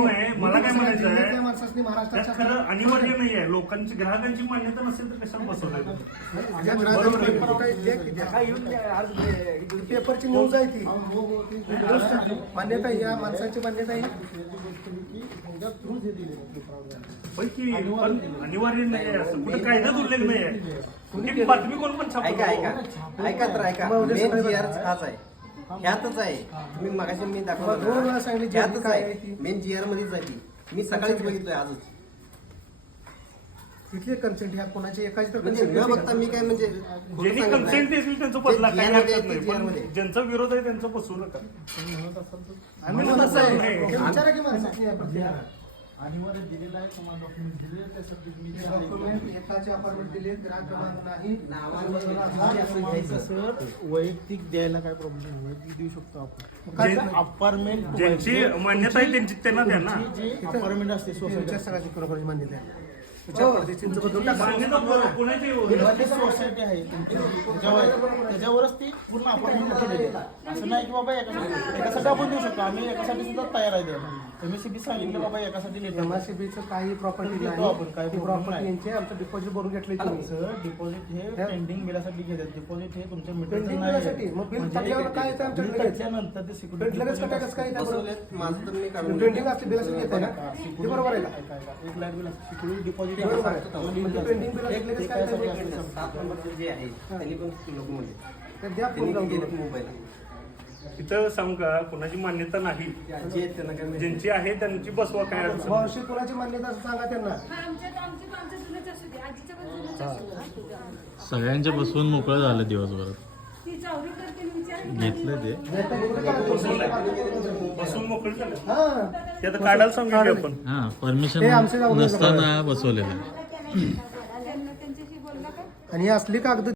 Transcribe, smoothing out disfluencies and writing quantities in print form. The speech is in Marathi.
म्हणून आहे, मला काय म्हणायचं आहे त्या माणसाने त्यात महाराष्ट्राच्या खरं अनिवार्य नाही आहे. लोकांची ग्राहकांची मान्यता नसेल तर कशाला बसवलंय? माझ्या ग्राहकांना पेपरची न्यूज आहे ती मान्यता आहे, या माणसाची मान्यता आहे. पैकी पण अनिवार्य नाही आहे, असं कुठे कायद्यात उल्लेख नाही आहे. कुठे बातमी कोण पण ऐका छापतो. ऐका तर ऐका मेन जी आर हाच आहे, ह्यातच आहे. तुम्ही मगाशी मी दोन वेळा सांगितलं दाखवलं ह्यातच काय आहे, आहे ती. मेन जी आर मध्येच आहे ती. मी सकाळीच बघितलोय आजच. तिथले कन्सेंट ह्या कोणाची एकाची तर म्हणजे न बघता मी काय म्हणजे ज्यांनी कन्सेंट देईल त्यांचं बदला जे काही GR मध्ये हरकत नाही, आहे, ते GR पण मध्ये. ज्यांचा विरोध आहे त्यांचं बसवू नका. आम्ही म्हणत म्हणत आहे नाही. हे विचारा की माणसाने या प्रत्येकाला. अनिवार्य दिलेला आहे, कमांड डॉक्युमेंट दिलेले आहे, त्यासाठी मी डॉक्युमेंट एकाचे अपार्टमेंट दिले, ग्राहक क्रमांक नाही. सर वैयक्तिक द्यायला काय प्रॉब्लेम नाही, ती देऊ शकतो काय- आपण. अपार्टमेंट ज्यांची मान्यता आहे त्यांची त्यांना द्या ना. जे अपार्टमेंट असते तुमच्या सोसायटी सगळ्याची बरोबर मान्यता आहे. तुमच्या पद्धतीचं बदलून टाका. मान्यता कोणाची सोसायटी आहे तुमची, त्याच्यावरच ती पूर्ण अपार्टमेंट केलेली आहे. असं नाही की बाबा एकासाठी आपण देऊ शकतो, आम्ही एकासाठी सुद्धा तयार आहे द्यायला. MSCB सांगितलं बाबा एकासाठी लेटर MSCBचं काही प्रॉपर्टी देतो आपण, नाही, काही ती problem प्रॉपर्टी नाही. यांची आमचं डिपॉझिट भरून घेतले तुम्ही. सर डिपॉझिट हे पेंडिंग बिलासाठी घेतात. डिपॉझिट हे तुमच्या Pending बिलासाठी? मग बिल टाकल्यावर काय येतं आमच्याकडे लगेच? टाकल्यानंतर ते पेंट लगेच कटायचं काय त्या बरोबर? बसवलेत. माझं तर मी काढून पेंडिंग असते बिलासाठी घेताय ना, ते बरोबर आहे का? एक लाईट बिल सिक्युरिटी डिपॉझिट बरोबर आहे. मग ते पेंडिंग बिल असलं लगेच काय करायचं? 7 नंबरचे जे आहे त्यांनी पण लोक म्हणजे तर द्या फोन त्यांनी लावून गेलेत मोबाईल. इथं सांगू का कोणाची मान्यता नाही, जे आहेत त्यांना काय माहिती. ज्यांची आहे त्यांची बसवा, काय अडचण नाही. मावशी कोणाची मान्यता असं सांगा त्यांना. सगळ्यांच्या बसवून मोकळं झालं दिवसभरात. घेतलं ते बसून मोकळी झालं. हा. ते आता काढायला सांगू की आपण. हा ते परमिशन आमचे जाऊन नसताना बसवलेलं. आणि ही असली कागद